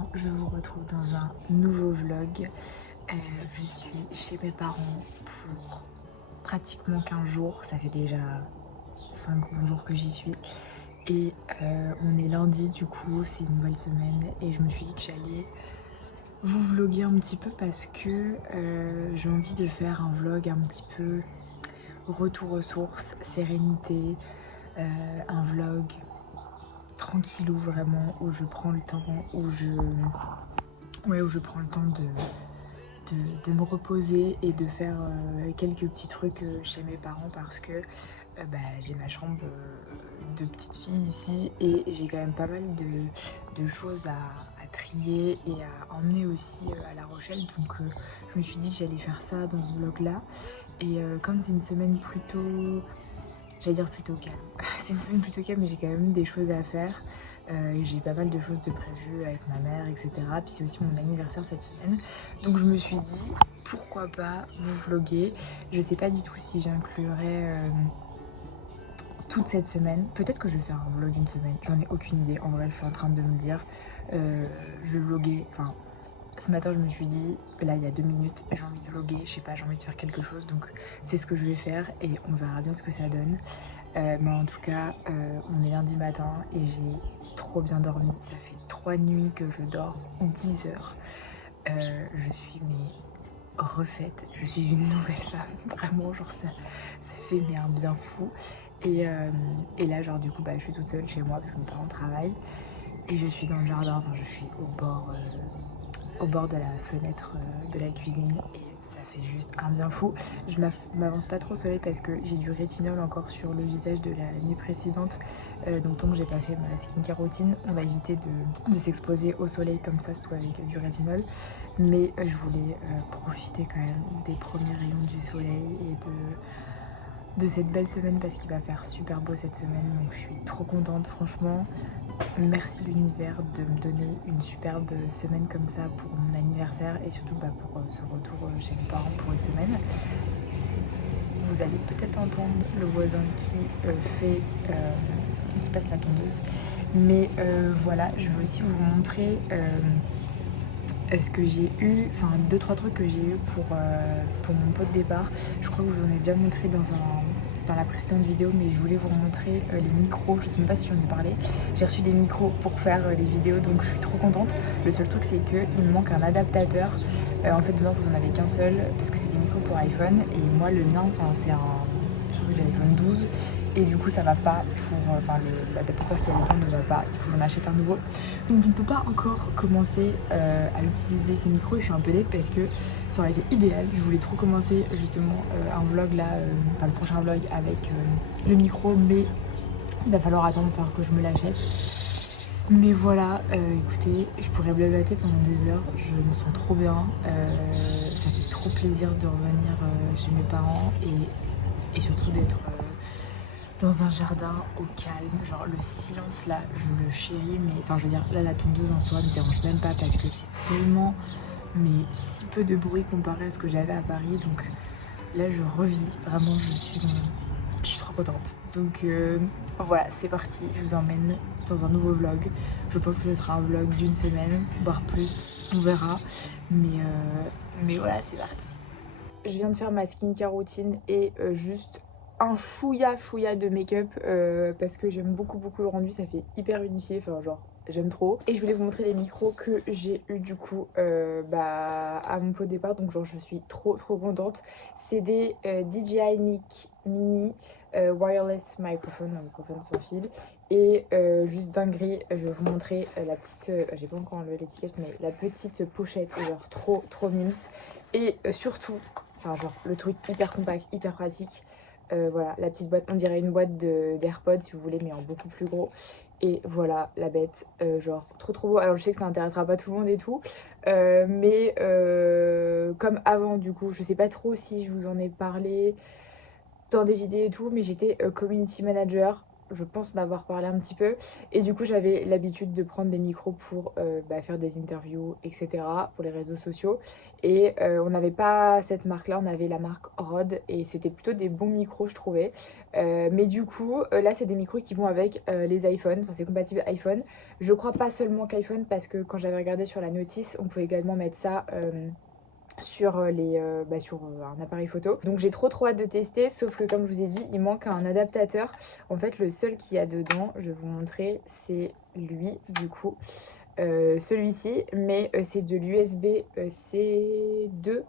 matin, je vous retrouve dans un nouveau vlog. Je suis chez mes parents pour pratiquement 15 jours, ça fait déjà 5 bons jours que j'y suis. Et on est lundi du coup, c'est une nouvelle semaine et je me suis dit que j'allais vous vloguer un petit peu parce que j'ai envie de faire un vlog un petit peu retour aux sources, sérénité, un vlog tranquillou vraiment où je prends le temps, où je prends le temps de me reposer et de faire quelques petits trucs chez mes parents parce que j'ai ma chambre de petite fille ici et j'ai quand même pas mal de choses à trier et à emmener aussi à La Rochelle, donc je me suis dit que j'allais faire ça dans ce vlog là. Et comme c'est une semaine plutôt, j'allais dire plutôt calme, c'est une semaine plutôt calme mais j'ai quand même des choses à faire. J'ai pas mal de choses de prévues avec ma mère, etc. Puis c'est aussi mon anniversaire cette semaine. Donc je me suis dit, pourquoi pas vous vloguer. Je sais pas du tout si j'inclurai toute cette semaine. Peut-être que je vais faire un vlog d'une semaine, j'en ai aucune idée. En vrai, je suis en train de me dire, je vais vloguer. Enfin, ce matin, je me suis dit, là, il y a 2 minutes, j'ai envie de vloguer. Je sais pas, j'ai envie de faire quelque chose. Donc c'est ce que je vais faire et on verra bien ce que ça donne. Mais en tout cas, on est lundi matin et j'ai trop bien dormi. Ça fait 3 nuits que je dors 10 heures. Je suis refaite, je suis une nouvelle femme. Vraiment, genre ça fait mais un bien fou. Et là, genre du coup, je suis toute seule chez moi parce que mes parents travaillent. Et je suis dans le jardin, enfin je suis au bord de la fenêtre de la cuisine et ça fait juste un bien fou. Je m'avance pas trop au soleil parce que j'ai du rétinol encore sur le visage de la nuit précédente, donc tant que j'ai pas fait ma skincare routine, on va éviter de s'exposer au soleil comme ça, surtout avec du rétinol. Mais je voulais profiter quand même des premiers rayons du soleil et de cette belle semaine parce qu'il va faire super beau cette semaine, donc je suis trop contente franchement. Merci l'univers de me donner une superbe semaine comme ça pour mon anniversaire et surtout pour ce retour chez mes parents pour une semaine. Vous allez peut-être entendre le voisin qui passe la tondeuse. Mais voilà, je vais aussi vous montrer ce que j'ai eu, enfin 2-3 trucs que j'ai eu pour mon pot de départ. Je crois que je vous en ai déjà montré dans la précédente vidéo, mais je voulais vous montrer les micros. Je sais même pas si j'en ai parlé. J'ai reçu des micros pour faire les vidéos, donc je suis trop contente. Le seul truc, c'est qu'il me manque un adaptateur. En fait, dedans, vous en avez qu'un seul parce que c'est des micros pour iPhone. Et moi, le mien, c'est je crois que j'ai l'iPhone 12 et du coup ça va pas pour, l'adaptateur qui est dedans ne va pas, il faut que j'en achète un nouveau. Donc je ne peux pas encore commencer à utiliser ces micros et je suis un peu deg parce que ça aurait été idéal. Je voulais trop commencer justement un vlog là, le prochain vlog avec le micro, mais il va falloir attendre, il va falloir que je me l'achète. Mais voilà, écoutez, je pourrais blablater pendant des heures, je me sens trop bien, ça fait trop plaisir de revenir chez mes parents et surtout d'être dans un jardin au calme, genre le silence là, je le chéris, mais enfin je veux dire, là la tondeuse en soi me dérange même pas parce que c'est tellement, mais si peu de bruit comparé à ce que j'avais à Paris, donc là je revis, vraiment je suis trop contente. Donc voilà, c'est parti, je vous emmène dans un nouveau vlog. Je pense que ce sera un vlog d'une semaine, voire plus, on verra, mais voilà, c'est parti. Je viens de faire ma skincare routine et juste un chouïa de make-up parce que j'aime beaucoup le rendu, ça fait hyper unifié, enfin genre j'aime trop. Et je voulais vous montrer les micros que j'ai eu du coup à mon pot de départ, donc genre je suis trop contente. C'est des DJI Mic Mini wireless microphone, un microphone sans fil. Et juste dinguerie, je vais vous montrer la petite, j'ai pas encore enlevé l'étiquette, mais la petite pochette, genre trop mimes. Et surtout, enfin genre le truc hyper compact, hyper pratique. Voilà, la petite boîte, on dirait une boîte d'AirPods si vous voulez, mais en beaucoup plus gros. Et voilà, la bête, genre trop beau. Alors je sais que ça n'intéressera pas tout le monde et tout, mais comme avant du coup, je sais pas trop si je vous en ai parlé dans des vidéos et tout, mais j'étais community manager je pense d'avoir parlé un petit peu. Et du coup, j'avais l'habitude de prendre des micros pour faire des interviews, etc. pour les réseaux sociaux. Et on n'avait pas cette marque-là, on avait la marque Rode. Et c'était plutôt des bons micros, je trouvais. Mais du coup, là, c'est des micros qui vont avec les iPhones. Enfin, c'est compatible iPhone. Je crois pas seulement qu'iPhone, parce que quand j'avais regardé sur la notice, on pouvait également mettre ça sur un appareil photo. Donc j'ai trop hâte de tester, sauf que comme je vous ai dit, il manque un adaptateur. En fait, le seul qu'il y a dedans, je vais vous montrer, c'est lui du coup. Celui-ci, mais c'est de l'USB C2,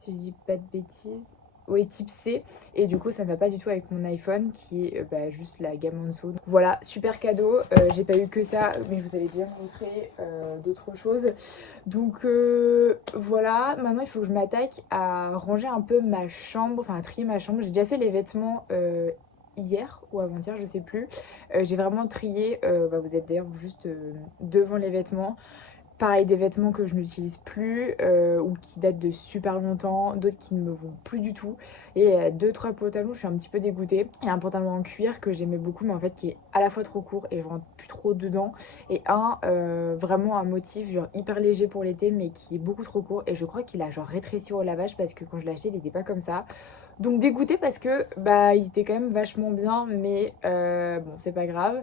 si je dis pas de bêtises. Oui, type C, et du coup ça ne va pas du tout avec mon iPhone qui est juste la gamme en dessous. Donc, voilà, super cadeau. J'ai pas eu que ça, mais je vous avais déjà montré d'autres choses. Donc voilà, maintenant il faut que je m'attaque à ranger un peu ma chambre, enfin à trier ma chambre. J'ai déjà fait les vêtements hier ou avant-hier, je sais plus. J'ai vraiment trié, vous êtes d'ailleurs juste devant les vêtements. Pareil, des vêtements que je n'utilise plus ou qui datent de super longtemps, d'autres qui ne me vont plus du tout. Et il y a 2-3 pantalons, je suis un petit peu dégoûtée. Il y a un pantalon en cuir que j'aimais beaucoup, mais en fait qui est à la fois trop court et je rentre plus trop dedans. Et vraiment un motif genre hyper léger pour l'été, mais qui est beaucoup trop court. Et je crois qu'il a genre rétréci au lavage parce que quand je l'ai acheté, il n'était pas comme ça. Donc dégoûtée parce que il était quand même vachement bien, mais bon, c'est pas grave.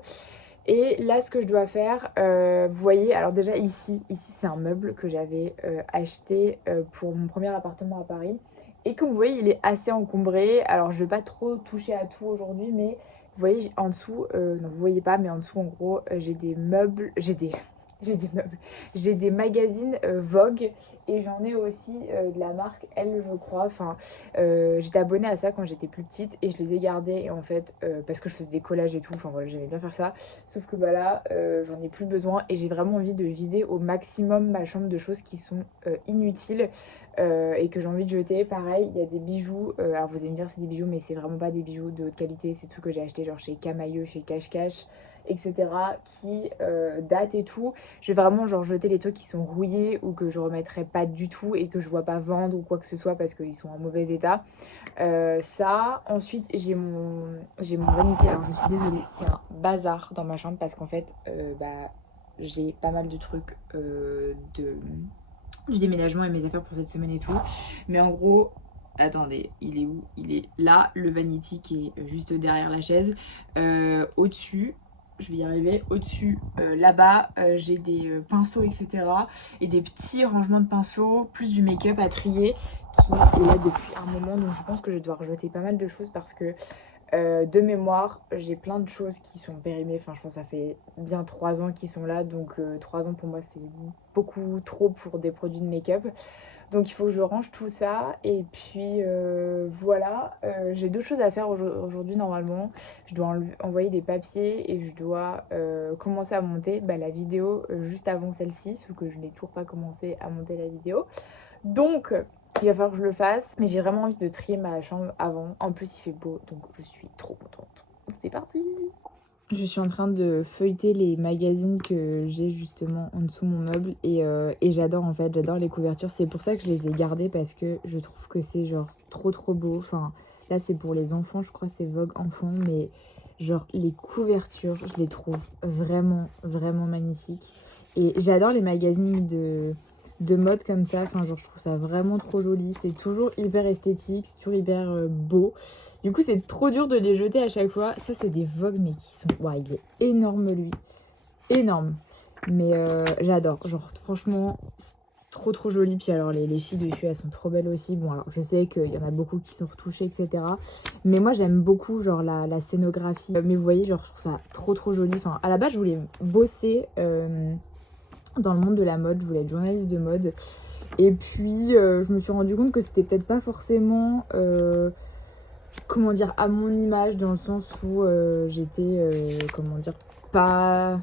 Et là, ce que je dois faire, vous voyez, alors déjà ici c'est un meuble que j'avais acheté pour mon premier appartement à Paris. Et comme vous voyez, il est assez encombré. Alors, je ne vais pas trop toucher à tout aujourd'hui, mais vous voyez, en dessous, non, vous voyez pas, mais en dessous, en gros, j'ai des meubles, j'ai des magazines Vogue et j'en ai aussi de la marque Elle, je crois. Enfin, j'étais abonnée à ça quand j'étais plus petite et je les ai gardés. Et en fait, parce que je faisais des collages et tout, enfin voilà, j'aimais bien faire ça. Sauf que là, j'en ai plus besoin et j'ai vraiment envie de vider au maximum ma chambre de choses qui sont inutiles et que j'ai envie de jeter. Pareil, il y a des bijoux. Alors vous allez me dire c'est des bijoux, mais c'est vraiment pas des bijoux de haute qualité. C'est tout que j'ai acheté genre chez Camailleux, chez Cache Cache, etc. qui datent et tout. Je vais vraiment genre jeter les trucs qui sont rouillés ou que je remettrai pas du tout et que je vois pas vendre ou quoi que ce soit parce qu'ils sont en mauvais état. Ça, ensuite j'ai mon vanité. Alors je suis désolée, c'est un bazar dans ma chambre parce qu'en fait j'ai pas mal de trucs du déménagement et mes affaires pour cette semaine et tout. Mais en gros, attendez, il est où? Il est là, le vanity qui est juste derrière la chaise. Au-dessus, je vais y arriver, au-dessus, là-bas, j'ai des pinceaux, etc. Et des petits rangements de pinceaux, plus du make-up à trier, qui est là depuis un moment. Donc je pense que je dois rejeter pas mal de choses parce que de mémoire, j'ai plein de choses qui sont périmées. Enfin, je pense que ça fait bien 3 ans qu'ils sont là. Donc 3 ans pour moi, c'est beaucoup trop pour des produits de make-up. Donc il faut que je range tout ça. Et puis voilà, j'ai d'autres choses à faire aujourd'hui normalement. Je dois envoyer des papiers et je dois commencer à monter la vidéo juste avant celle-ci. Sauf que je n'ai toujours pas commencé à monter la vidéo. Donc il va falloir que je le fasse. Mais j'ai vraiment envie de trier ma chambre avant. En plus il fait beau, donc je suis trop contente. C'est parti! Je suis en train de feuilleter les magazines que j'ai justement en dessous mon meuble et j'adore en fait, j'adore les couvertures. C'est pour ça que je les ai gardées parce que je trouve que c'est genre trop beau. Enfin là c'est pour les enfants, je crois c'est Vogue enfant, mais genre les couvertures je les trouve vraiment magnifiques. Et j'adore les magazines de mode comme ça, enfin genre je trouve ça vraiment trop joli, c'est toujours hyper esthétique, c'est toujours hyper beau. Du coup c'est trop dur de les jeter à chaque fois. Ça c'est des Vogue mais qui sont... Ouais, il est énorme lui, énorme. Mais j'adore, genre franchement trop joli. Puis alors les filles dessus elles sont trop belles aussi. Bon alors je sais qu'il y en a beaucoup qui sont retouchées etc. Mais moi j'aime beaucoup genre la scénographie. Mais vous voyez genre je trouve ça trop joli. Enfin à la base je voulais bosser dans le monde de la mode, je voulais être journaliste de mode. Et puis je me suis rendu compte que c'était peut-être pas forcément comment dire à mon image, dans le sens où j'étais comment dire pas,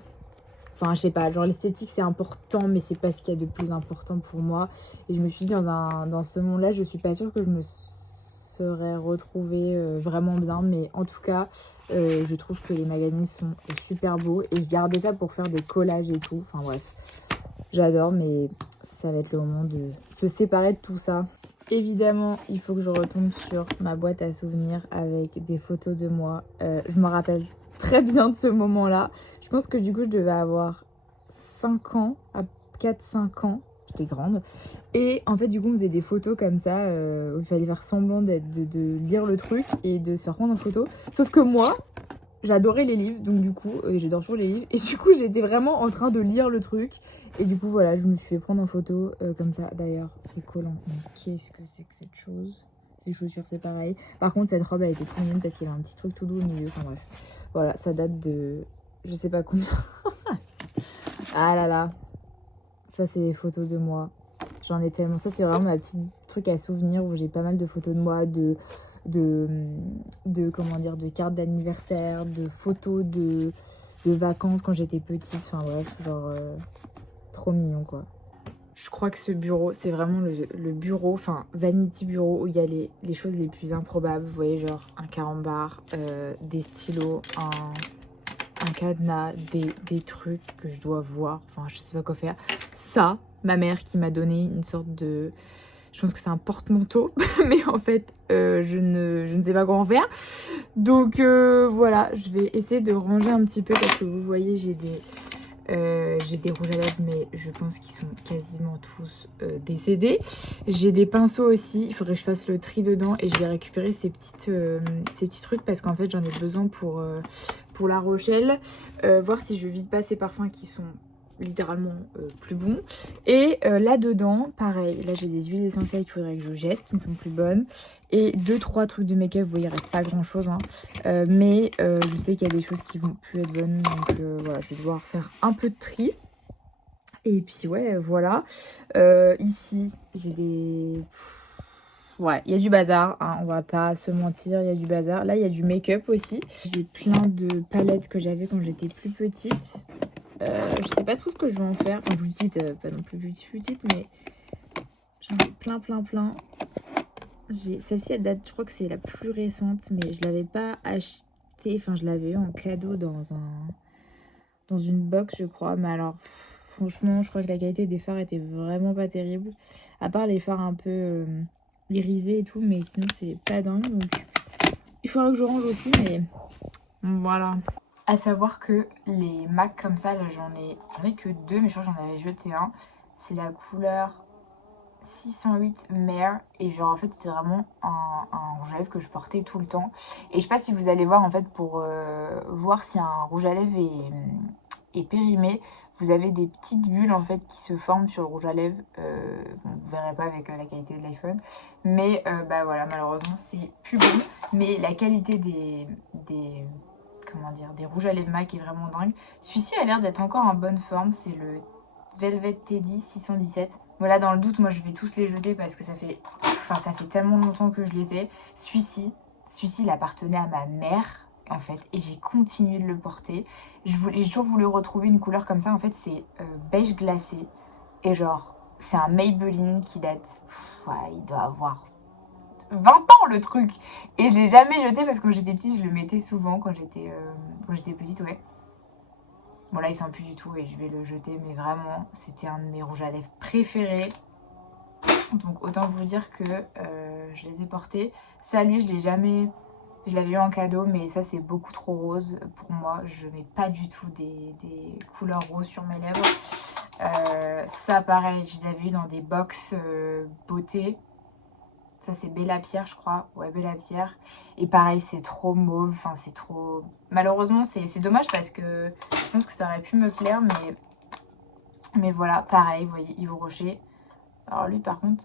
enfin je sais pas, genre l'esthétique c'est important mais c'est pas ce qu'il y a de plus important pour moi. Et je me suis dit dans ce monde là je suis pas sûre que je me serais retrouvée vraiment bien, mais en tout cas je trouve que les magazines sont super beaux et je gardais ça pour faire des collages et tout. Enfin bref, j'adore, mais ça va être le moment de se séparer de tout ça. Évidemment, il faut que je retombe sur ma boîte à souvenirs avec des photos de moi. Je me rappelle très bien de ce moment-là. Je pense que du coup, je devais avoir 5 ans, à 4-5 ans. J'étais grande. Et en fait, du coup, on faisait des photos comme ça, où il fallait faire semblant de lire le truc et de se faire prendre en photo. Sauf que moi, j'adorais les livres, donc du coup, j'adore toujours les livres. Et du coup, j'étais vraiment en train de lire le truc. Et du coup, voilà, je me suis fait prendre en photo comme ça. D'ailleurs, c'est collant. Qu'est-ce que c'est que cette chose? Ces chaussures, c'est pareil. Par contre, cette robe, elle était trop mignonne parce qu'il y avait un petit truc tout doux au milieu. Enfin bref. Voilà, ça date de... je sais pas combien. Ah là là. Ça, c'est des photos de moi. J'en ai tellement. Ça, c'est vraiment ma petite truc à souvenir où j'ai pas mal de photos de moi, comment dire, de cartes d'anniversaire, de photos de vacances quand j'étais petite. Enfin bref, genre trop mignon quoi. Je crois que ce bureau, c'est vraiment le bureau, enfin vanity bureau où il y a les choses les plus improbables. Vous voyez, genre un carambar, des stylos, un cadenas, des trucs que je dois voir. Enfin, je sais pas quoi faire. Ça, ma mère qui m'a donné une sorte de... Je pense que c'est un porte-manteau, mais en fait, je ne sais pas quoi en faire. Donc voilà, je vais essayer de ranger un petit peu parce que vous voyez, j'ai des rouges à lèvres, mais je pense qu'ils sont quasiment tous décédés. J'ai des pinceaux aussi, il faudrait que je fasse le tri dedans et je vais récupérer ces petits trucs parce qu'en fait, j'en ai besoin pour La Rochelle. Voir si je vide pas ces parfums qui sont littéralement plus bons. Et là-dedans, pareil, là j'ai des huiles essentielles qu'il faudrait que je jette, qui ne sont plus bonnes. Et 2-3 trucs de make-up, vous voyez, il reste pas grand-chose. Hein. Mais je sais qu'il y a des choses qui vont plus être bonnes. Donc voilà, je vais devoir faire un peu de tri. Et puis ouais, voilà. Ici, j'ai des... Ouais, il y a du bazar, hein, on va pas se mentir, il y a du bazar. Là, il y a du make-up aussi. J'ai plein de palettes que j'avais quand j'étais plus petite. Je sais pas trop ce que je vais en faire. Enfin, plus petite, pas non plus petite, mais j'en ai plein. Celle-ci, elle date, je crois que c'est la plus récente, mais je l'avais pas achetée. Enfin, je l'avais eu en cadeau dans une box, je crois. Mais alors, franchement, je crois que la qualité des fards était vraiment pas terrible. À part les fards un peu irisés et tout, mais sinon, c'est pas dingue. Donc, il faudra que je range aussi, mais voilà. À savoir que les MAC comme ça, là, j'en ai que 2, mais je crois que j'en avais jeté un. C'est la couleur 608 Mare et genre en fait c'est vraiment un rouge à lèvres que je portais tout le temps et je sais pas si vous allez voir en fait pour voir si un rouge à lèvres est périmé, vous avez des petites bulles en fait qui se forment sur le rouge à lèvres. Bon, vous verrez pas avec la qualité de l'iPhone, mais bah voilà, malheureusement c'est plus bon, mais la qualité des comment dire, des rouges à lèvres MAC est vraiment dingue. Celui-ci a l'air d'être encore en bonne forme, c'est le Velvet Teddy 617. Voilà, dans le doute, moi je vais tous les jeter parce que ça fait tellement longtemps que je les ai. Celui-ci, il appartenait à ma mère en fait et j'ai continué de le porter. J'ai toujours voulu retrouver une couleur comme ça. En fait, c'est beige glacé et genre c'est un Maybelline qui date. Ouais, il doit avoir 20 ans le truc et je l'ai jamais jeté parce que quand j'étais petite, je le mettais souvent quand j'étais petite, ouais. Bon là il sent plus du tout et je vais le jeter, mais vraiment c'était un de mes rouges à lèvres préférés. Donc autant vous dire que je les ai portés. Ça lui je l'avais eu en cadeau, mais ça c'est beaucoup trop rose pour moi. Je mets pas du tout des couleurs roses sur mes lèvres. Ça pareil, je les avais eu dans des box beauté. Ça c'est Bella Pierre je crois, ouais Bella Pierre. Et pareil c'est trop mauve, enfin c'est trop... Malheureusement c'est dommage parce que je pense que ça aurait pu me plaire, mais voilà, pareil, vous voyez Yves Rocher. Alors lui par contre,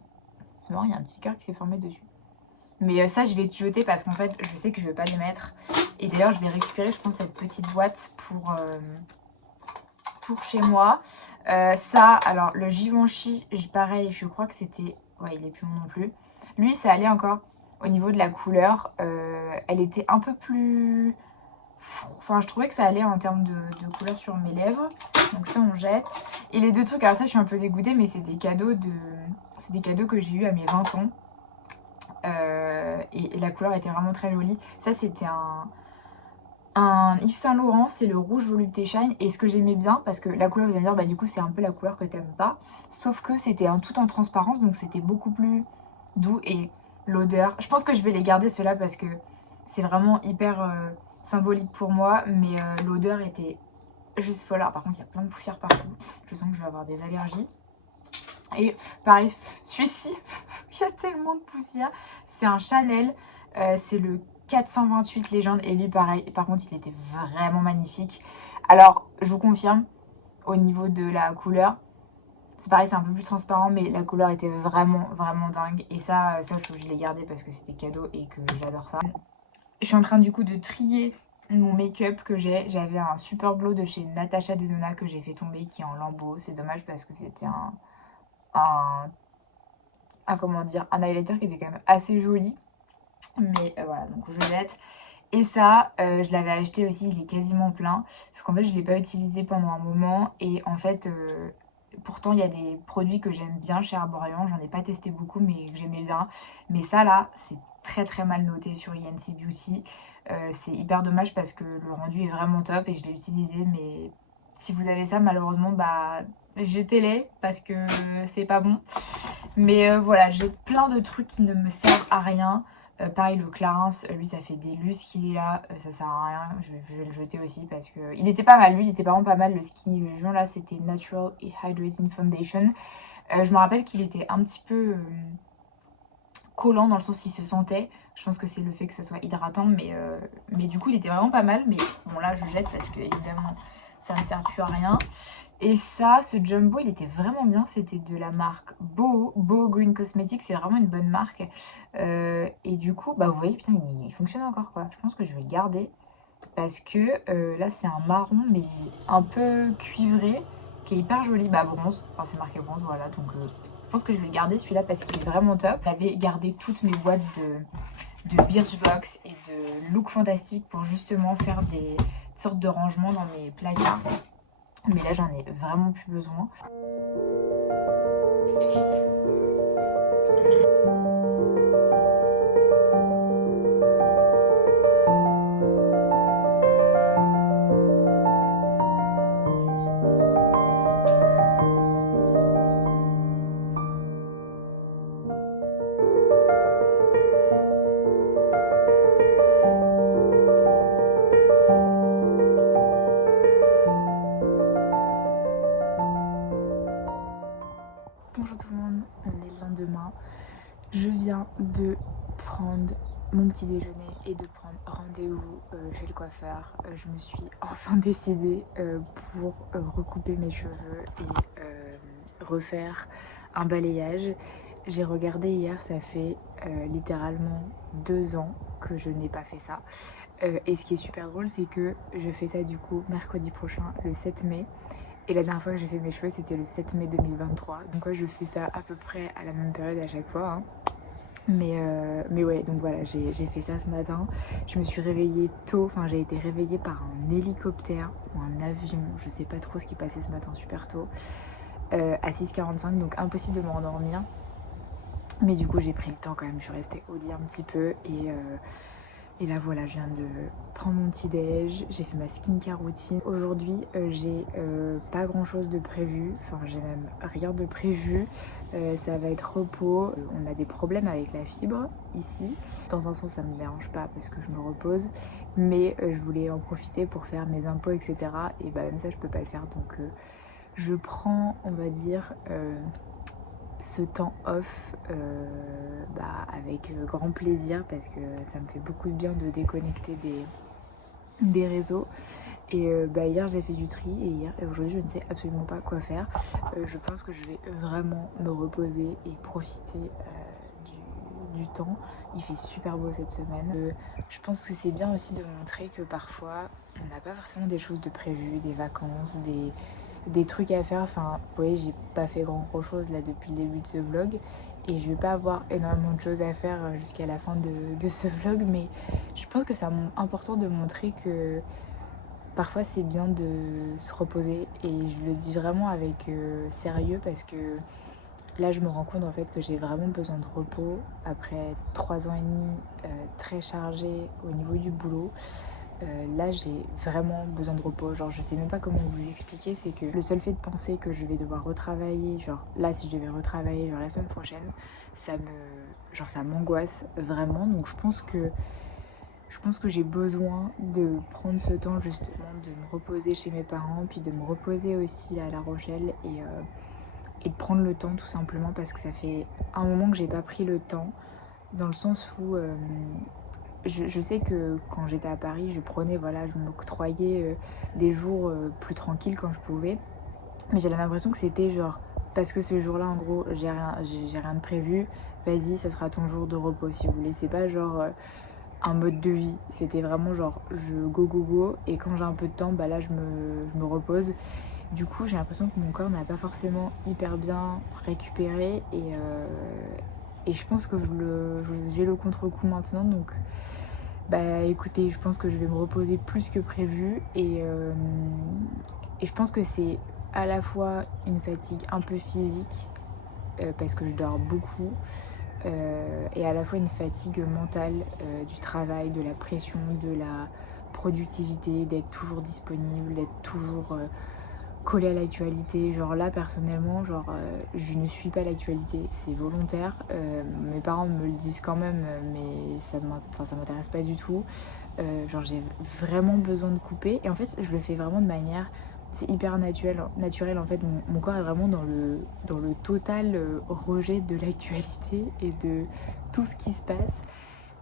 c'est marrant, il y a un petit cœur qui s'est formé dessus. Mais ça je vais jeter parce qu'en fait je sais que je vais pas les mettre. Et d'ailleurs je vais récupérer je pense cette petite boîte pour chez moi. Ça, alors le Givenchy, pareil je crois que c'était... Ouais il est plus bon non plus. Lui, ça allait encore au niveau de la couleur. Elle était un peu plus... Enfin, je trouvais que ça allait en termes de couleur sur mes lèvres. Donc ça, on jette. Et les deux trucs, alors ça, je suis un peu dégoûtée, mais c'est des cadeaux que j'ai eu à mes 20 ans. Et la couleur était vraiment très jolie. Ça, c'était un Yves Saint Laurent, c'est le rouge volupté shine. Et ce que j'aimais bien, parce que la couleur, vous allez me dire, bah du coup, c'est un peu la couleur que t'aimes pas. Sauf que c'était tout en transparence, donc c'était beaucoup plus... doux et l'odeur, je pense que je vais les garder ceux-là parce que c'est vraiment hyper symbolique pour moi, mais l'odeur était juste folle. Alors, par contre, il y a plein de poussière partout. Je sens que je vais avoir des allergies. Et pareil, celui-ci, il y a tellement de poussière. C'est un Chanel, c'est le 428 Légende. Et lui, pareil, par contre, il était vraiment magnifique. Alors, je vous confirme, au niveau de la couleur, c'est pareil, c'est un peu plus transparent, mais la couleur était vraiment, vraiment dingue. Et ça je l'ai gardé parce que c'était cadeau et que j'adore ça. Je suis en train du coup de trier mon make-up que j'ai. J'avais un Super Glow de chez Natasha Denona que j'ai fait tomber, qui est en lambeaux. C'est dommage parce que c'était comment dire, un highlighter qui était quand même assez joli. Mais voilà, donc je jette. Et ça, je l'avais acheté aussi, il est quasiment plein. Sauf qu'en fait, je ne l'ai pas utilisé pendant un moment. Et en fait, pourtant, il y a des produits que j'aime bien chez Arborian. J'en ai pas testé beaucoup, mais que j'aimais bien. Mais ça, là, c'est très très mal noté sur INC Beauty. C'est hyper dommage parce que le rendu est vraiment top et je l'ai utilisé. Mais si vous avez ça, malheureusement, bah jetez-les parce que c'est pas bon. Mais voilà, j'ai plein de trucs qui ne me servent à rien. Pareil, le Clarins, lui, ça fait des lustres qu'il est là, ça sert à rien. Je vais le jeter aussi parce que il était pas mal. Lui, il était vraiment pas mal. Le Skinny Illusion, là, c'était Natural et Hydrating Foundation. Je me rappelle qu'il était un petit peu collant dans le sens où il se sentait. Je pense que c'est le fait que ça soit hydratant, mais du coup, il était vraiment pas mal. Mais bon, là, je jette parce que évidemment, ça ne sert plus à rien. Et ça, ce jumbo, il était vraiment bien. C'était de la marque Boho Green Cosmetics. C'est vraiment une bonne marque. Et du coup, bah vous voyez, putain, il fonctionne encore, quoi. Je pense que je vais le garder. Parce que là, c'est un marron, mais un peu cuivré, qui est hyper joli. Bah bronze. Enfin, c'est marqué bronze, voilà. Donc, je pense que je vais le garder, celui-là, parce qu'il est vraiment top. J'avais gardé toutes mes boîtes de Birchbox et de Look Fantastique pour justement faire des sortes de rangements dans mes placards. Mais là, j'en ai vraiment plus besoin. Bonjour tout le monde, on est le lendemain. Je viens de prendre mon petit déjeuner et de prendre rendez-vous chez le coiffeur. Je me suis enfin décidée pour recouper mes cheveux et refaire un balayage. J'ai regardé hier, ça fait littéralement 2 ans que je n'ai pas fait ça. Et ce qui est super drôle, c'est que je fais ça du coup mercredi prochain, le 7 mai. Et la dernière fois que j'ai fait mes cheveux, c'était le 7 mai 2023. Donc ouais, je fais ça à peu près à la même période à chaque fois. Hein. Mais ouais, donc voilà, j'ai fait ça ce matin. Je me suis réveillée tôt, enfin j'ai été réveillée par un hélicoptère ou un avion. Je sais pas trop ce qui passait ce matin, super tôt. À 6h45, donc impossible de me rendormir. Mais du coup, j'ai pris le temps quand même. Je suis restée au lit un petit peu et là voilà, je viens de prendre mon petit déj, j'ai fait ma skincare routine. Aujourd'hui, j'ai pas grand chose de prévu, enfin j'ai même rien de prévu. Ça va être repos. On a des problèmes avec la fibre ici. Dans un sens, ça me dérange pas parce que je me repose, mais je voulais en profiter pour faire mes impôts, etc. Et bah même ça, je peux pas le faire, donc je prends, on va dire, ce temps off avec grand plaisir parce que ça me fait beaucoup de bien de déconnecter des réseaux. Et hier j'ai fait du tri et aujourd'hui je ne sais absolument pas quoi faire. Je pense que je vais vraiment me reposer et profiter du temps. Il fait super beau cette semaine. Je pense que c'est bien aussi de montrer que parfois on n'a pas forcément des choses de prévues, des vacances, des trucs à faire. Enfin, vous voyez, j'ai pas fait gros chose là depuis le début de ce vlog et je vais pas avoir énormément de choses à faire jusqu'à la fin de ce vlog, mais je pense que c'est important de montrer que parfois c'est bien de se reposer et je le dis vraiment avec sérieux parce que là je me rends compte en fait que j'ai vraiment besoin de repos après 3 ans et demi très chargés au niveau du boulot. Là j'ai vraiment besoin de repos, genre je sais même pas comment vous expliquer, c'est que le seul fait de penser que je vais devoir retravailler, genre là si je devais retravailler genre la semaine prochaine, ça m'angoisse vraiment, donc je pense que je pense que j'ai besoin de prendre ce temps justement de me reposer chez mes parents, puis de me reposer aussi à La Rochelle et de prendre le temps tout simplement parce que ça fait un moment que j'ai pas pris le temps, dans le sens où je sais que quand j'étais à Paris, je prenais, voilà, je m'octroyais des jours plus tranquilles quand je pouvais. Mais j'ai l'impression que c'était genre, parce que ce jour-là, en gros, j'ai rien de prévu, vas-y, ça sera ton jour de repos si vous voulez. C'est pas genre un mode de vie, c'était vraiment genre, je go go go, et quand j'ai un peu de temps, bah là, je me repose. Du coup, j'ai l'impression que mon corps n'a pas forcément hyper bien récupéré, et je pense que j'ai le contre-coup maintenant, donc bah écoutez, je pense que je vais me reposer plus que prévu et je pense que c'est à la fois une fatigue un peu physique parce que je dors beaucoup et à la fois une fatigue mentale du travail, de la pression, de la productivité, d'être toujours disponible, d'être toujours collée à l'actualité. Genre là personnellement, genre je ne suis pas l'actualité, c'est volontaire. Mes parents me le disent quand même, mais ça m'intéresse pas du tout. Genre j'ai vraiment besoin de couper et en fait je le fais vraiment de manière, c'est hyper naturel en fait. Mon corps est vraiment dans le total rejet de l'actualité et de tout ce qui se passe.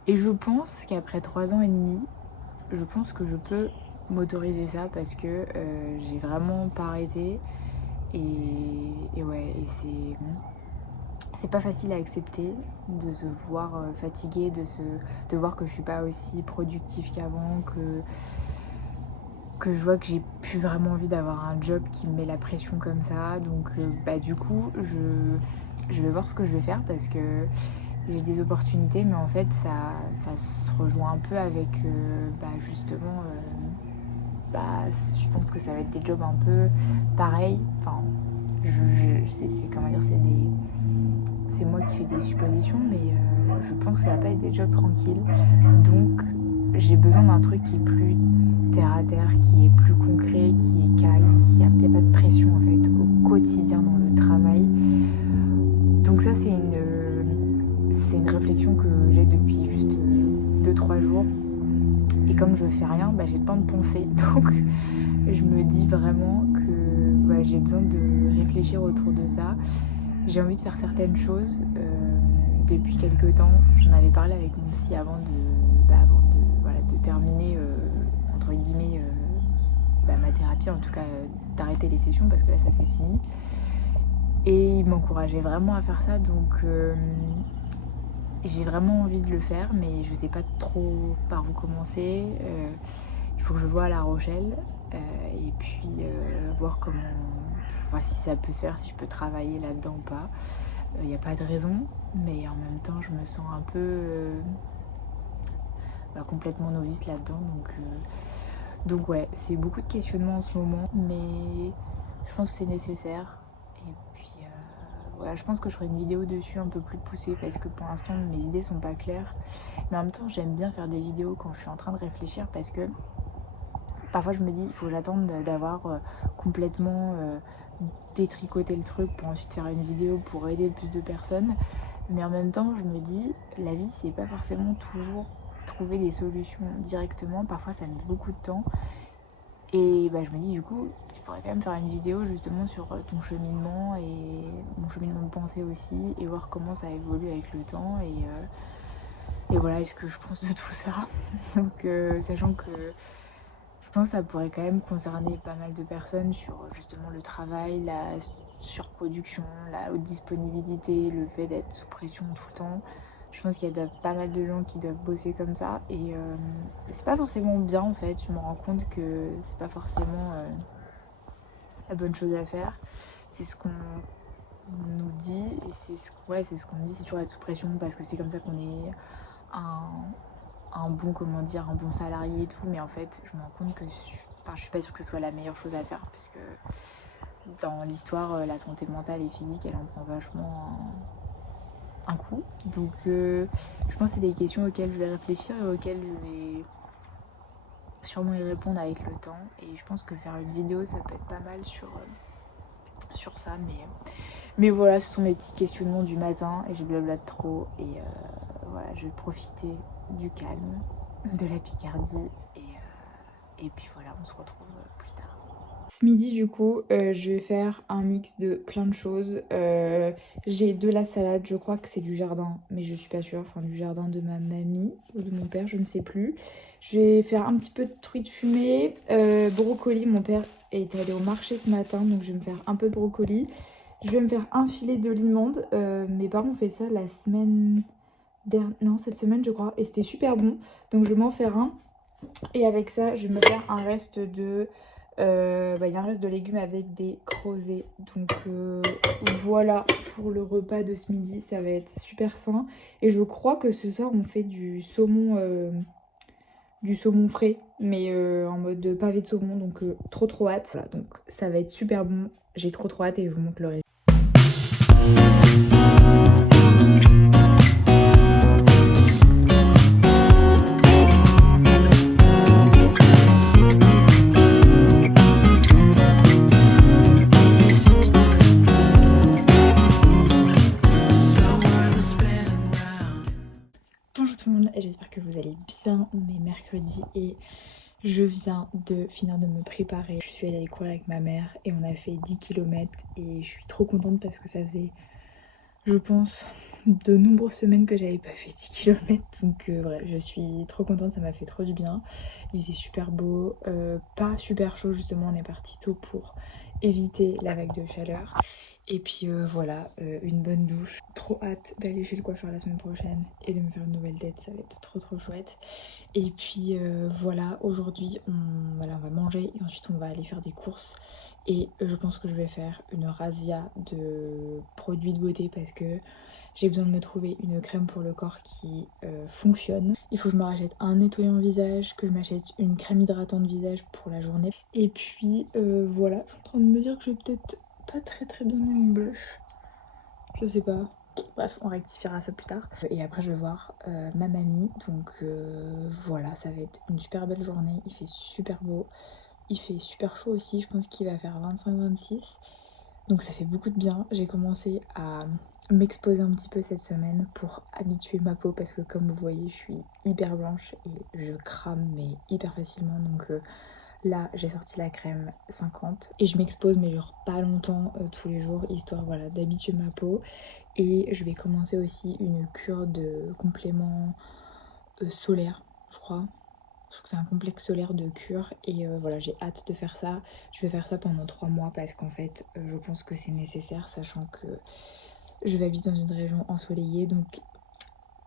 Et je pense qu'après 3 ans et demi, je pense que je peux m'autoriser ça parce que j'ai vraiment pas arrêté. Et ouais, et c'est pas facile à accepter de se voir fatigué, de voir que je suis pas aussi productive qu'avant, que je vois que j'ai plus vraiment envie d'avoir un job qui me met la pression comme ça. Donc bah du coup je vais voir ce que je vais faire parce que j'ai des opportunités, mais en fait ça se rejoint un peu avec bah justement bah je pense que ça va être des jobs un peu pareils. Enfin c'est comment dire, c'est moi qui fais des suppositions, mais je pense que ça va pas être des jobs tranquilles. Donc j'ai besoin d'un truc qui est plus terre à terre, qui est plus concret, qui est calme, qui a pas de pression en fait au quotidien dans le travail. Donc ça c'est une réflexion que j'ai depuis juste 2-3 jours. Et comme je fais rien, bah, j'ai le temps de penser. Donc je me dis vraiment que bah, j'ai besoin de réfléchir autour de ça. J'ai envie de faire certaines choses depuis quelques temps. J'en avais parlé avec mon psy voilà, de terminer entre guillemets ma thérapie, en tout cas d'arrêter les sessions parce que là ça c'est fini. Et il m'encourageait vraiment à faire ça, donc j'ai vraiment envie de le faire, mais je sais pas trop par où commencer. Il faut que je vois à La Rochelle et puis voir comment, si ça peut se faire, si je peux travailler là-dedans ou pas. Il n'y a pas de raison, mais en même temps je me sens un peu complètement novice là-dedans. Donc ouais, c'est beaucoup de questionnements en ce moment, mais je pense que c'est nécessaire. Et puis voilà, je pense que je ferai une vidéo dessus un peu plus poussée parce que pour l'instant mes idées sont pas claires. Mais en même temps j'aime bien faire des vidéos quand je suis en train de réfléchir parce que parfois je me dis il faut que j'attende d'avoir complètement détricoté le truc pour ensuite faire une vidéo pour aider le plus de personnes. Mais en même temps je me dis la vie c'est pas forcément toujours trouver des solutions directement, parfois ça met beaucoup de temps. Et bah, je me dis du coup tu pourrais quand même faire une vidéo justement sur ton cheminement et mon cheminement de pensée aussi et voir comment ça évolue avec le temps et voilà ce que je pense de tout ça. Donc sachant que je pense que ça pourrait quand même concerner pas mal de personnes sur justement le travail, la surproduction, la haute disponibilité, le fait d'être sous pression tout le temps. Je pense qu'il y a pas mal de gens qui doivent bosser comme ça et c'est pas forcément bien en fait. Je me rends compte que c'est pas forcément la bonne chose à faire. C'est ce qu'on nous dit et c'est ce qu'on nous dit, c'est toujours être sous pression parce que c'est comme ça qu'on est un bon, comment dire, un bon salarié et tout, mais en fait je me rends compte que je suis pas sûre que ce soit la meilleure chose à faire parce que dans l'histoire la santé mentale et physique elle en prend vachement un coup. Donc je pense que c'est des questions auxquelles je vais réfléchir et auxquelles je vais sûrement y répondre avec le temps, et je pense que faire une vidéo ça peut être pas mal sur ça, mais voilà, ce sont mes petits questionnements du matin et je blablate trop et voilà, je vais profiter du calme de la Picardie. Et puis voilà, on se retrouve plus tard. Ce midi du coup, je vais faire un mix de plein de choses. J'ai de la salade, je crois que c'est du jardin, mais je suis pas sûre. Enfin du jardin de ma mamie ou de mon père, je ne sais plus. Je vais faire un petit peu de truite fumée, brocoli. Mon père est allé au marché ce matin, donc je vais me faire un peu de brocoli. Je vais me faire un filet de limande. Mes parents ont fait ça la semaine dernière, non cette semaine je crois, et c'était super bon. Donc je vais m'en faire un. Et avec ça, je vais me faire un reste de... il y a un reste de légumes avec des creusets. Donc voilà pour le repas de ce midi. Ça va être super sain. Et je crois que ce soir, on fait du saumon frais. Mais en mode pavé de saumon. Donc trop hâte. Voilà, donc ça va être super bon. J'ai trop hâte et je vous montre le reste. Bonjour tout le monde, j'espère que vous allez bien. On est mercredi et je viens de finir de me préparer. Je suis allée courir avec ma mère et on a fait 10 km et je suis trop contente parce que ça faisait, je pense, de nombreuses semaines que j'avais pas fait 10 km. Donc bref, je suis trop contente, ça m'a fait trop du bien. Il faisait super beau, pas super chaud justement, on est parti tôt pour éviter la vague de chaleur. Et puis voilà, une bonne douche. Trop hâte d'aller chez le coiffeur la semaine prochaine et de me faire une nouvelle tête, ça va être trop chouette. Et puis voilà, aujourd'hui on va manger et ensuite on va aller faire des courses. Et je pense que je vais faire une razzia de produits de beauté parce que j'ai besoin de me trouver une crème pour le corps qui fonctionne. Il faut que je me rachète un nettoyant visage, que je m'achète une crème hydratante visage pour la journée. Et puis voilà, je suis en train de me dire que je vais peut-être pas très bien mis mon blush. Je sais pas. Bref, on rectifiera ça plus tard. Et après, je vais voir ma mamie. Donc voilà, ça va être une super belle journée. Il fait super beau. Il fait super chaud aussi. Je pense qu'il va faire 25-26. Donc ça fait beaucoup de bien. J'ai commencé à m'exposer un petit peu cette semaine pour habituer ma peau. Parce que comme vous voyez, je suis hyper blanche et je crame mais hyper facilement. Donc là, j'ai sorti la crème 50 et je m'expose mais genre pas longtemps tous les jours, histoire voilà, d'habituer ma peau. Et je vais commencer aussi une cure de complément solaire, je crois. Je trouve que c'est un complexe solaire de cure et voilà, j'ai hâte de faire ça. Je vais faire ça pendant 3 mois parce qu'en fait, je pense que c'est nécessaire, sachant que je vais habiter dans une région ensoleillée. Donc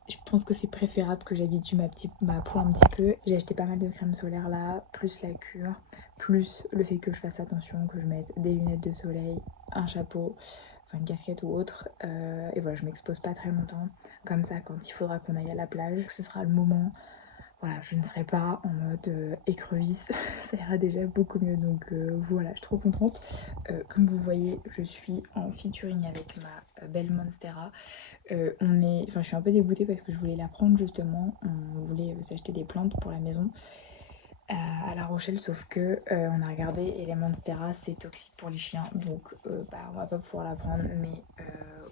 je pense que c'est préférable que j'habitue ma peau un petit peu. J'ai acheté pas mal de crème solaire là, plus la cure, plus le fait que je fasse attention, que je mette des lunettes de soleil, un chapeau, enfin une casquette ou autre. Et voilà, je m'expose pas très longtemps. Comme ça, quand il faudra qu'on aille à la plage, ce sera le moment. Voilà, je ne serai pas en mode écrevisse, ça ira déjà beaucoup mieux. Donc voilà, je suis trop contente. Comme vous voyez, je suis en featuring avec ma belle Monstera. Je suis un peu dégoûtée parce que je voulais la prendre justement. On voulait s'acheter des plantes pour la maison à La Rochelle, sauf que on a regardé et les Monstera c'est toxique pour les chiens, donc on va pas pouvoir la prendre. Mais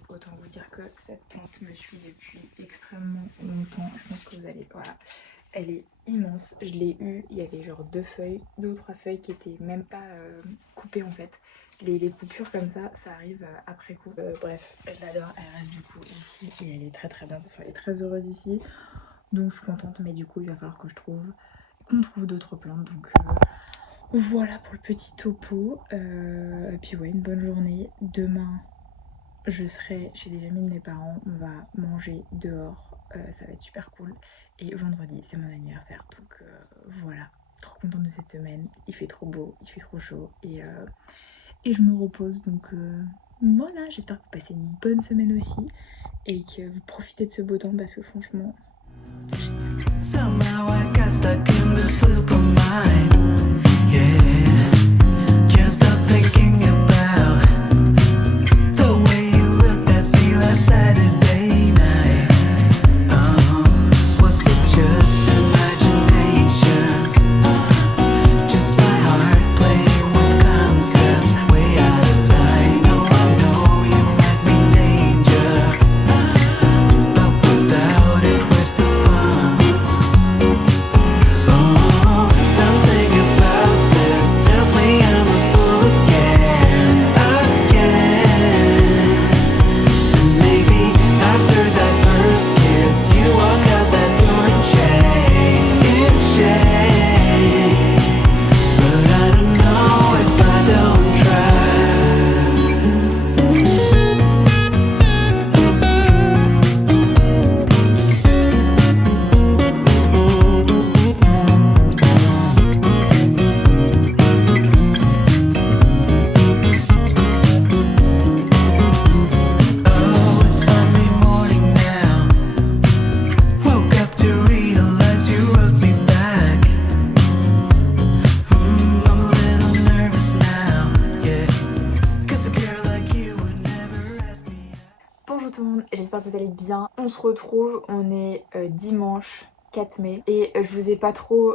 autant vous dire que cette plante me suit depuis extrêmement longtemps. Je pense que vous allez, voilà, elle est immense. Je l'ai eue, il y avait genre 2 ou 3 feuilles qui étaient même pas coupées en fait. Les coupures comme ça arrive après coup. Bref, je l'adore. Elle reste du coup ici et elle est très bien. De toute façon, elle est très heureuse ici. Donc je suis contente, mais du coup il va falloir que qu'on trouve d'autres plantes. Donc voilà pour le petit topo. Et puis ouais, une bonne journée. Demain, je serai chez des amis de mes parents. On va manger dehors. Ça va être super cool. Et vendredi, c'est mon anniversaire. Donc voilà, trop contente de cette semaine. Il fait trop beau, il fait trop chaud. Et je me repose, donc voilà, j'espère que vous passez une bonne semaine aussi et que vous profitez de ce beau temps parce que franchement, c'est on se retrouve, on est dimanche 4 mai et je vous ai pas trop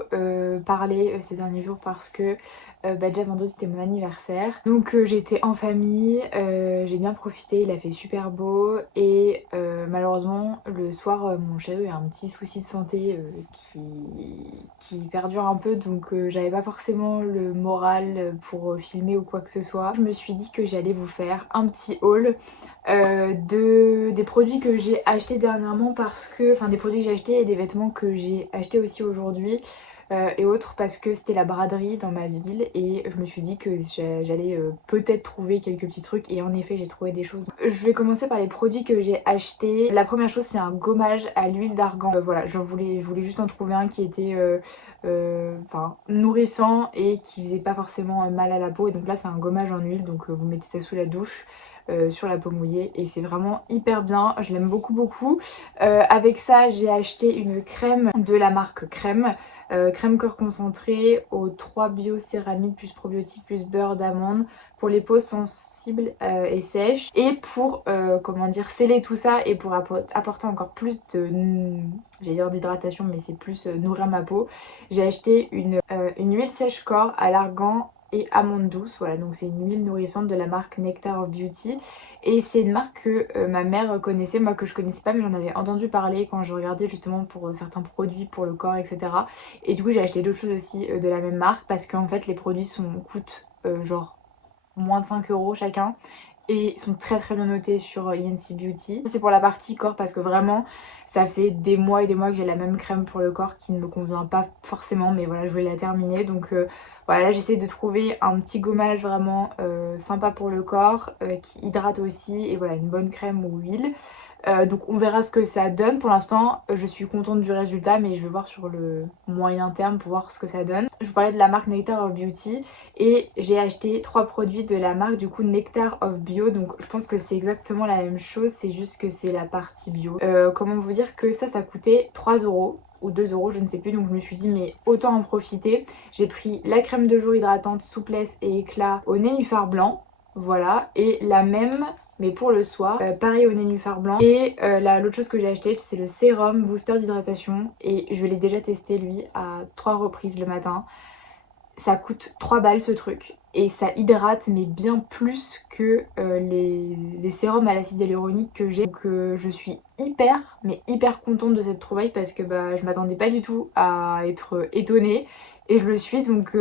parlé ces derniers jours parce que déjà vendredi c'était mon anniversaire, donc j'étais en famille, j'ai bien profité, il a fait super beau et malheureusement le soir mon chéri a eu un petit souci de santé qui perdure un peu, donc j'avais pas forcément le moral pour filmer ou quoi que ce soit. Je me suis dit que j'allais vous faire un petit haul des produits que j'ai achetés dernièrement parce que, enfin des produits que j'ai achetés et des vêtements que j'ai achetés aussi aujourd'hui et autres parce que c'était la braderie dans ma ville et je me suis dit que j'allais peut-être trouver quelques petits trucs et en effet j'ai trouvé des choses. Je vais commencer par les produits que j'ai achetés. La première chose c'est un gommage à l'huile d'argan. Voilà, je voulais juste en trouver un qui était nourrissant et qui faisait pas forcément mal à la peau, et donc là c'est un gommage en huile, donc vous mettez ça sous la douche sur la peau mouillée et c'est vraiment hyper bien, je l'aime beaucoup. Avec ça j'ai acheté une crème de la marque Crème, crème corps concentré aux 3 biocéramides plus probiotiques plus beurre d'amande pour les peaux sensibles et sèches, et pour comment dire, sceller tout ça et pour apporter encore plus de, j'allais dire d'hydratation mais c'est plus nourrir ma peau, j'ai acheté une huile sèche corps à l'argan et amande douce. Voilà, donc c'est une huile nourrissante de la marque Nectar of Beauty et c'est une marque que ma mère connaissait, moi que je connaissais pas, mais j'en avais entendu parler quand je regardais justement pour certains produits pour le corps, etc. Et du coup j'ai acheté d'autres choses aussi de la même marque parce qu'en fait les produits coûtent genre moins de 5 € chacun et sont très bien notés sur INC Beauty. C'est pour la partie corps parce que vraiment ça fait des mois et des mois que j'ai la même crème pour le corps qui ne me convient pas forcément, mais voilà je voulais la terminer, donc voilà, là j'essaie de trouver un petit gommage vraiment sympa pour le corps qui hydrate aussi, et voilà une bonne crème ou huile. Donc on verra ce que ça donne. Pour l'instant je suis contente du résultat, mais je vais voir sur le moyen terme pour voir ce que ça donne. Je vous parlais de la marque Nectar of Beauty et j'ai acheté 3 produits de la marque du coup Nectar of Bio, donc je pense que c'est exactement la même chose, c'est juste que c'est la partie bio. Comment vous dire que ça coûtait 3 € ou 2 € je ne sais plus, donc je me suis dit mais autant en profiter. J'ai pris la crème de jour hydratante souplesse et éclat au nénuphar blanc, voilà, et la même mais pour le soir, pareil au nénuphar blanc. Et l'autre chose que j'ai acheté c'est le sérum booster d'hydratation et je l'ai déjà testé lui à 3 reprises le matin. Ça coûte 3 balles ce truc et ça hydrate mais bien plus que les sérums à l'acide hyaluronique que j'ai. Donc je suis hyper contente de cette trouvaille parce que je m'attendais pas du tout à être étonnée et je le suis, donc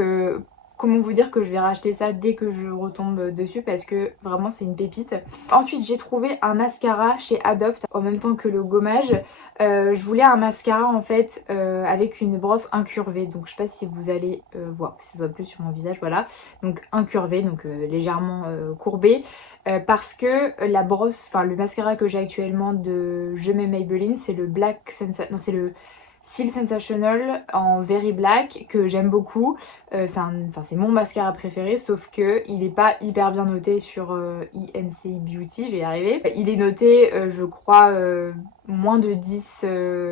comment vous dire que je vais racheter ça dès que je retombe dessus parce que vraiment c'est une pépite. Ensuite j'ai trouvé un mascara chez Adopt en même temps que le gommage. Je voulais un mascara en fait avec une brosse incurvée, donc je sais pas si vous allez voir, si ça se voit plus sur mon visage, voilà, donc incurvée, donc légèrement courbée. Parce que la brosse, enfin le mascara que j'ai actuellement de Je mets Maybelline, c'est le Black Sensa... non c'est le Seal Sensational en Very Black que j'aime beaucoup. C'est mon mascara préféré, sauf que il n'est pas hyper bien noté sur INC Beauty, je vais y arriver. Il est noté je crois moins de 10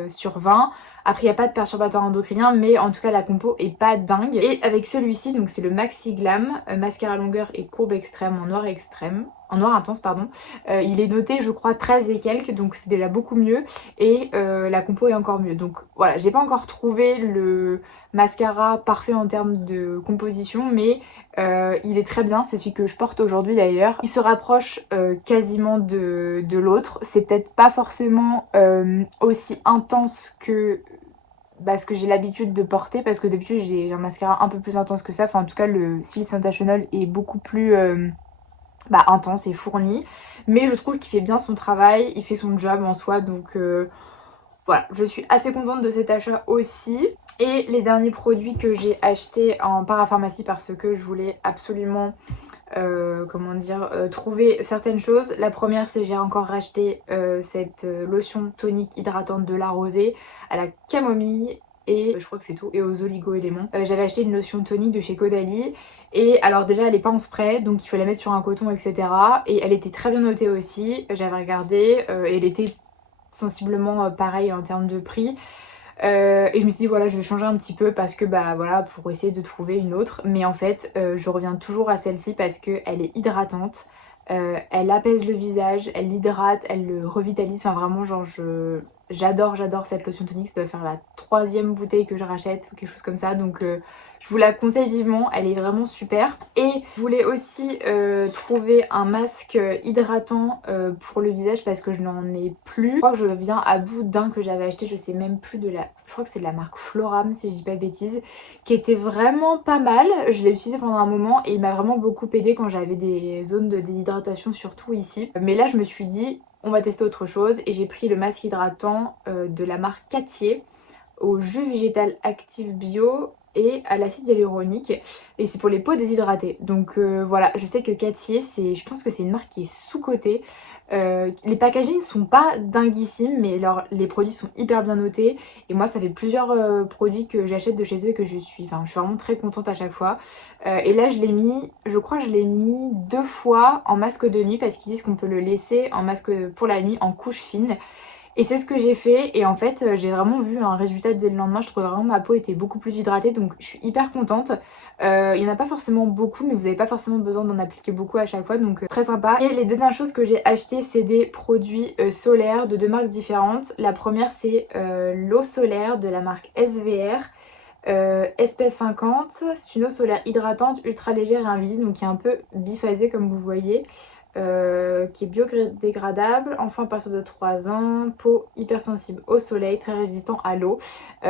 sur 20. Après il n'y a pas de perturbateur endocrinien, mais en tout cas la compo est pas dingue. Et avec celui-ci, donc c'est le Maxi Glam mascara longueur et courbe extrême en noir extrême, en noir intense pardon, il est noté je crois 13 et quelques, donc c'est déjà beaucoup mieux et la compo est encore mieux. Donc voilà, j'ai pas encore trouvé le mascara parfait en termes de composition, mais il est très bien, c'est celui que je porte aujourd'hui d'ailleurs. Il se rapproche quasiment de l'autre, c'est peut-être pas forcément aussi intense que ce que j'ai l'habitude de porter, parce que d'habitude j'ai un mascara un peu plus intense que ça, enfin en tout cas le Seal Sensational est beaucoup plus intense et fourni, mais je trouve qu'il fait bien son travail, il fait son job en soi, donc voilà, je suis assez contente de cet achat aussi. Et les derniers produits que j'ai achetés en parapharmacie parce que je voulais absolument trouver certaines choses. La première c'est j'ai encore racheté cette lotion tonique hydratante de la rosée à la camomille et je crois que c'est tout, et aux oligo-éléments. J'avais acheté une lotion tonique de chez Caudalie et alors déjà elle est pas en spray donc il faut la mettre sur un coton, etc. Et elle était très bien notée aussi, j'avais regardé et elle était sensiblement pareil en termes de prix. Et je me suis dit voilà je vais changer un petit peu parce que voilà pour essayer de trouver une autre, mais en fait je reviens toujours à celle-ci parce qu'elle est hydratante, Elle apaise le visage, elle l'hydrate, elle le revitalise. Enfin vraiment genre j'adore cette lotion tonique. Ça doit faire la 3e bouteille que je rachète ou quelque chose comme ça. Donc je vous la conseille vivement, elle est vraiment super. Et je voulais aussi trouver un masque hydratant pour le visage parce que je n'en ai plus. Je crois que je viens à bout d'un que j'avais acheté, je sais même plus de la... Je crois que c'est de la marque Floram si je dis pas de bêtises, qui était vraiment pas mal. Je l'ai utilisé pendant un moment et il m'a vraiment beaucoup aidé quand j'avais des zones de déshydratation, surtout ici. Mais là je me suis dit on va tester autre chose et j'ai pris le masque hydratant de la marque Cattier au jus végétal actif bio et à l'acide hyaluronique et c'est pour les peaux déshydratées. Donc voilà, je sais que Cattier, je pense que c'est une marque qui est sous-cotée. Les packagings sont pas dinguissimes mais les produits sont hyper bien notés et moi ça fait plusieurs produits que j'achète de chez eux et que je suis vraiment très contente à chaque fois. Et là je l'ai mis, je crois que je l'ai mis 2 fois en masque de nuit parce qu'ils disent qu'on peut le laisser en masque pour la nuit en couche fine. Et c'est ce que j'ai fait et en fait j'ai vraiment vu un résultat dès le lendemain. Je trouvais vraiment ma peau était beaucoup plus hydratée donc je suis hyper contente. Il n'y en a pas forcément beaucoup mais vous n'avez pas forcément besoin d'en appliquer beaucoup à chaque fois donc très sympa. Et les deux dernières choses que j'ai achetées c'est des produits solaires de 2 marques différentes. La première c'est l'eau solaire de la marque SVR. SPF 50, c'est une eau solaire hydratante, ultra légère et invisible donc qui est un peu biphasée comme vous voyez. Qui est biodégradable, enfant à partir de 3 ans, peau hypersensible au soleil, très résistant à l'eau.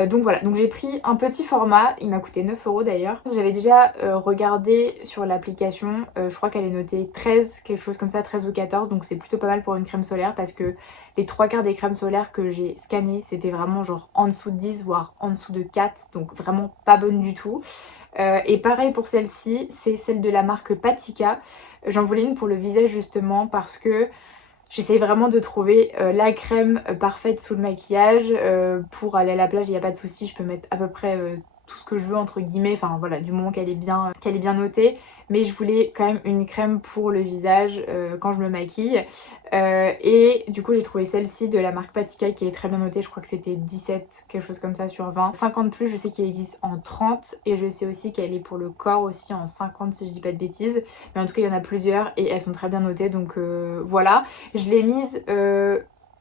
Donc voilà, donc j'ai pris un petit format, il m'a coûté 9 € d'ailleurs. J'avais déjà regardé sur l'application, je crois qu'elle est notée 13, quelque chose comme ça, 13 ou 14, donc c'est plutôt pas mal pour une crème solaire parce que les 3/4 des crèmes solaires que j'ai scannées, c'était vraiment genre en dessous de 10, voire en dessous de 4, donc vraiment pas bonne du tout. Et pareil pour celle-ci, c'est celle de la marque Patika. J'en voulais une pour le visage justement parce que j'essaye vraiment de trouver la crème parfaite sous le maquillage. Pour aller à la plage, il n'y a pas de souci, je peux mettre à peu près tout ce que je veux entre guillemets, enfin voilà, du moment qu'elle est bien notée. Mais je voulais quand même une crème pour le visage quand je me maquille. Et du coup j'ai trouvé celle-ci de la marque Patika qui est très bien notée, je crois que c'était 17, quelque chose comme ça sur 20. 50 plus, je sais qu'il existe en 30 et je sais aussi qu'elle est pour le corps aussi en 50 si je dis pas de bêtises. Mais en tout cas il y en a plusieurs et elles sont très bien notées donc voilà. Je l'ai mise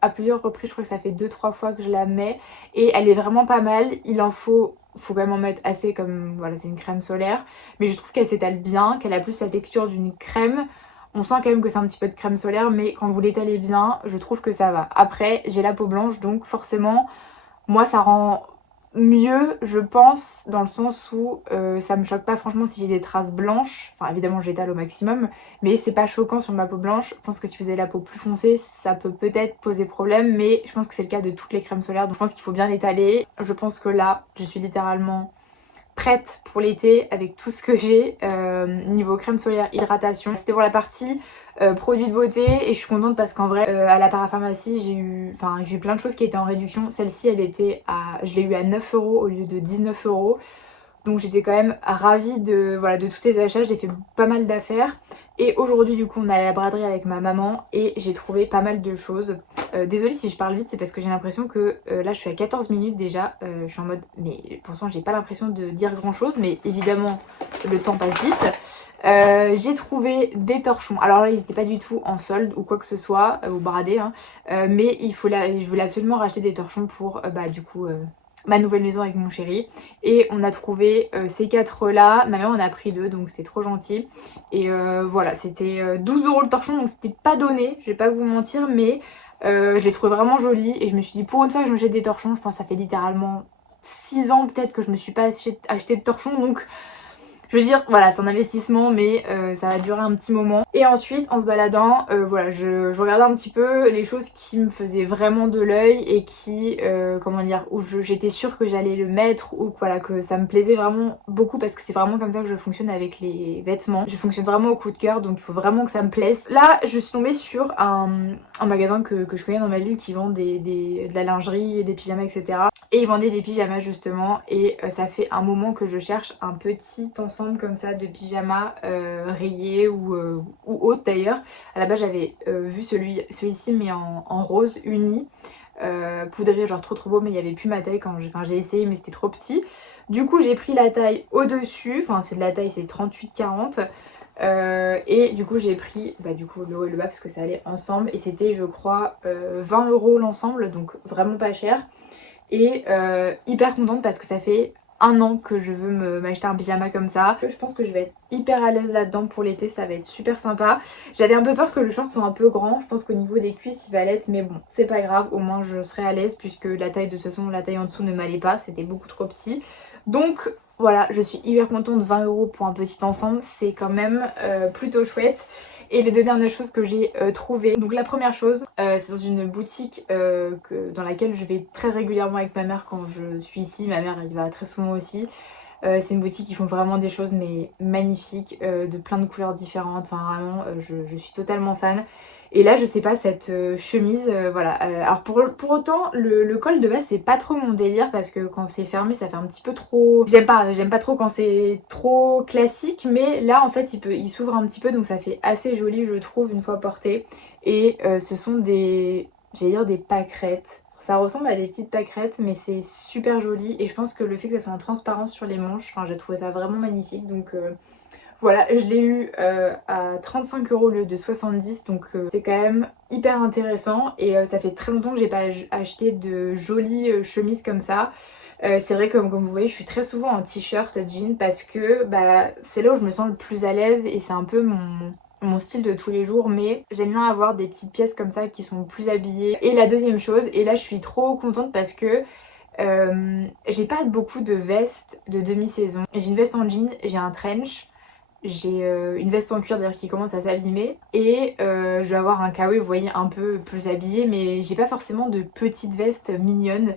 à plusieurs reprises, je crois que ça fait 2-3 fois que je la mets et elle est vraiment pas mal. Il en faut quand même en mettre assez comme voilà c'est une crème solaire mais je trouve qu'elle s'étale bien, qu'elle a plus la texture d'une crème. On sent quand même que c'est un petit peu de crème solaire mais quand vous l'étalez bien je trouve que ça va. Après j'ai la peau blanche donc forcément moi ça rend mieux je pense dans le sens où ça me choque pas franchement si j'ai des traces blanches, enfin évidemment j'étale au maximum mais c'est pas choquant sur ma peau blanche. Je pense que si vous avez la peau plus foncée ça peut peut-être poser problème mais je pense que c'est le cas de toutes les crèmes solaires donc je pense qu'il faut bien l'étaler. Je pense que là je suis littéralement prête pour l'été avec tout ce que j'ai niveau crème solaire, hydratation. C'était pour la partie produits de beauté et je suis contente parce qu'en vrai à la parapharmacie j'ai eu plein de choses qui étaient en réduction. Celle-ci je l'ai eu à 9 € au lieu de 19 €. Donc j'étais quand même ravie de tous ces achats, j'ai fait pas mal d'affaires. Et aujourd'hui du coup on est allé à la braderie avec ma maman et j'ai trouvé pas mal de choses. Désolée si je parle vite, c'est parce que j'ai l'impression que là je suis à 14 minutes déjà. Je suis en mode, mais pourtant j'ai pas l'impression de dire grand chose, mais évidemment le temps passe vite. J'ai trouvé des torchons. Alors là ils n'étaient pas du tout en solde ou quoi que ce soit, au bradé hein. Mais je voulais absolument racheter des torchons pour du coup... ma nouvelle maison avec mon chéri et on a trouvé ces 4 là, ma mère en a pris 2 donc c'était trop gentil et voilà c'était 12 € le torchon donc c'était pas donné, je vais pas vous mentir mais je l'ai trouvé vraiment joli et je me suis dit pour une fois que je me jette des torchons, je pense que ça fait littéralement 6 ans peut-être que je me suis pas acheté de torchons donc je veux dire, voilà, c'est un investissement, mais ça va durer un petit moment. Et ensuite, en se baladant, voilà, je regardais un petit peu les choses qui me faisaient vraiment de l'œil et qui, comment dire, où j'étais sûre que j'allais le mettre ou voilà, que ça me plaisait vraiment beaucoup parce que c'est vraiment comme ça que je fonctionne avec les vêtements. Je fonctionne vraiment au coup de cœur, donc il faut vraiment que ça me plaise. Là, je suis tombée sur un magasin que je connais dans ma ville qui vend de la lingerie, des pyjamas, etc. Et ils vendaient des pyjamas justement et ça fait un moment que je cherche un petit ensemble comme ça de pyjama rayé ou autre d'ailleurs. À la base j'avais vu celui-ci mais en rose uni, poudré genre trop beau mais il n'y avait plus ma taille quand j'ai essayé mais c'était trop petit. Du coup j'ai pris la taille au dessus, enfin c'est de la taille c'est 38-40. Et du coup j'ai pris du coup le haut et le bas parce que ça allait ensemble et c'était je crois 20 € l'ensemble, donc vraiment pas cher. Et hyper contente parce que ça fait 1 an que je veux m'acheter un pyjama comme ça. Je pense que je vais être hyper à l'aise là-dedans pour l'été, ça va être super sympa. J'avais un peu peur que le short soit un peu grand, je pense qu'au niveau des cuisses il va l'être, mais bon c'est pas grave, au moins je serai à l'aise puisque la taille de toute façon, la taille en dessous ne m'allait pas, c'était beaucoup trop petit. Donc voilà, je suis hyper contente, 20 € pour un petit ensemble, c'est quand même plutôt chouette. Et les deux dernières choses que j'ai trouvées. Donc la première chose, c'est dans une boutique dans laquelle je vais très régulièrement avec ma mère quand je suis ici. Ma mère elle y va très souvent aussi. C'est une boutique qui font vraiment des choses mais magnifiques, de plein de couleurs différentes. Enfin vraiment, je suis totalement fan. Et là je sais pas, cette chemise, voilà. Alors pour autant le col de base c'est pas trop mon délire parce que quand c'est fermé ça fait un petit peu trop... J'aime pas trop quand c'est trop classique, mais là en fait il s'ouvre un petit peu donc ça fait assez joli je trouve une fois porté. Et ce sont des... j'allais dire des pâquerettes. Ça ressemble à des petites pâquerettes mais c'est super joli et je pense que le fait que ça soit en transparence sur les manches, enfin j'ai trouvé ça vraiment magnifique donc... Voilà, je l'ai eu à 35 € au lieu de 70, donc c'est quand même hyper intéressant et ça fait très longtemps que j'ai pas acheté de jolies chemises comme ça. C'est vrai que comme vous voyez je suis très souvent en t-shirt, jean parce que c'est là où je me sens le plus à l'aise et c'est un peu mon style de tous les jours, mais j'aime bien avoir des petites pièces comme ça qui sont plus habillées. Et la deuxième chose, et là je suis trop contente parce que j'ai pas beaucoup de vestes de demi-saison. J'ai une veste en jean, j'ai un trench. J'ai une veste en cuir d'ailleurs qui commence à s'abîmer et je vais avoir un kawaii vous voyez un peu plus habillé mais j'ai pas forcément de petites vestes mignonnes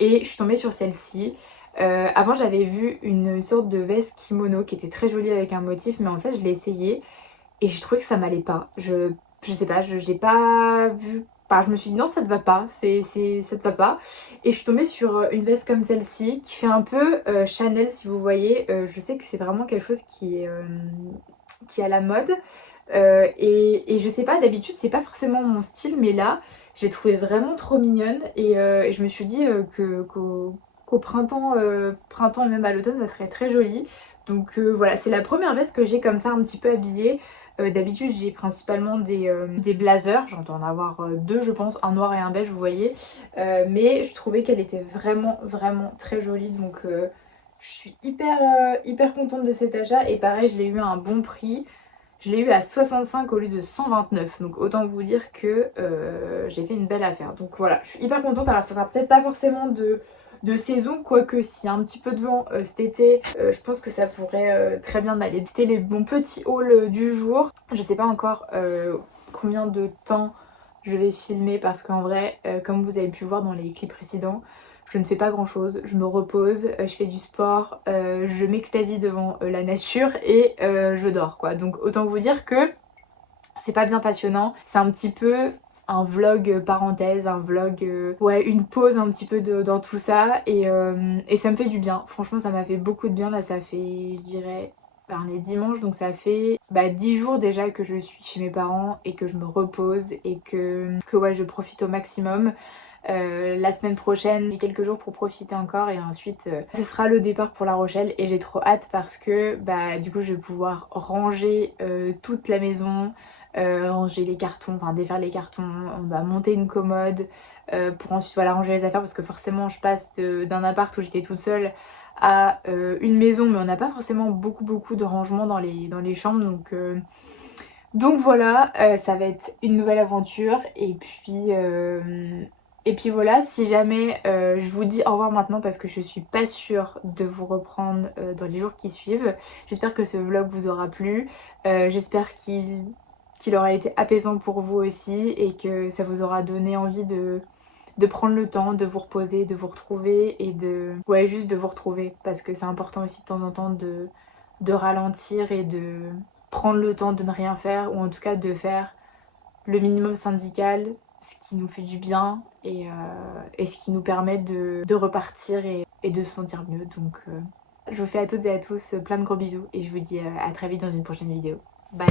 et je suis tombée sur celle-ci. Avant j'avais vu une sorte de veste kimono qui était très jolie avec un motif mais en fait je l'ai essayée et je trouvais que ça m'allait pas. Je sais pas, j'ai pas vu. Enfin, je me suis dit non ça te va pas, ça te va pas. Et je suis tombée sur une veste comme celle-ci qui fait un peu Chanel si vous voyez. Je sais que c'est vraiment quelque chose qui est à la mode. Et je sais pas, d'habitude c'est pas forcément mon style mais là je l'ai trouvée vraiment trop mignonne et je me suis dit qu'au printemps, printemps et même à l'automne ça serait très joli. Donc voilà, c'est la première veste que j'ai comme ça un petit peu habillée. D'habitude j'ai principalement des blazers, j'en dois en avoir deux je pense, un noir et un beige vous voyez. Mais je trouvais qu'elle était vraiment très jolie donc je suis hyper contente de cet achat et pareil je l'ai eu à un bon prix. Je l'ai eu à 65 au lieu de 129, donc autant vous dire que j'ai fait une belle affaire. Donc voilà, je suis hyper contente. Alors ça sera peut-être pas forcément de saison, quoique s'il y a un petit peu de vent cet été, je pense que ça pourrait très bien aller. C'était mon petit haul du jour. Je sais pas encore combien de temps je vais filmer parce qu'en vrai, comme vous avez pu voir dans les clips précédents, je ne fais pas grand chose, je me repose, je fais du sport, je m'extasie devant la nature et je dors quoi. Donc autant vous dire que c'est pas bien passionnant, c'est un petit peu un vlog parenthèse, un vlog, ouais une pause un petit peu dans tout ça et ça me fait du bien. Franchement ça m'a fait beaucoup de bien là, ça fait je dirais... on est dimanche donc ça fait 10 jours déjà que je suis chez mes parents et que je me repose et que ouais je profite au maximum. La semaine prochaine j'ai quelques jours pour profiter encore et ensuite ce sera le départ pour La Rochelle et j'ai trop hâte parce que du coup je vais pouvoir ranger toute la maison, ranger les cartons, enfin défaire les cartons, on va monter une commode pour ensuite voilà, ranger les affaires parce que forcément je passe d'un appart où j'étais toute seule à une maison mais on n'a pas forcément beaucoup de rangements dans les chambres donc voilà, ça va être une nouvelle aventure et puis voilà, si jamais je vous dis au revoir maintenant parce que je suis pas sûre de vous reprendre dans les jours qui suivent. J'espère que ce vlog vous aura plu, j'espère qu'il aura été apaisant pour vous aussi et que ça vous aura donné envie de prendre le temps, de vous reposer, de vous retrouver et ouais juste de vous retrouver parce que c'est important aussi de temps en temps de ralentir et de prendre le temps de ne rien faire ou en tout cas de faire le minimum syndical, ce qui nous fait du bien et ce qui nous permet de repartir et de se sentir mieux. Donc je vous fais à toutes et à tous plein de gros bisous et je vous dis à très vite dans une prochaine vidéo. Bye.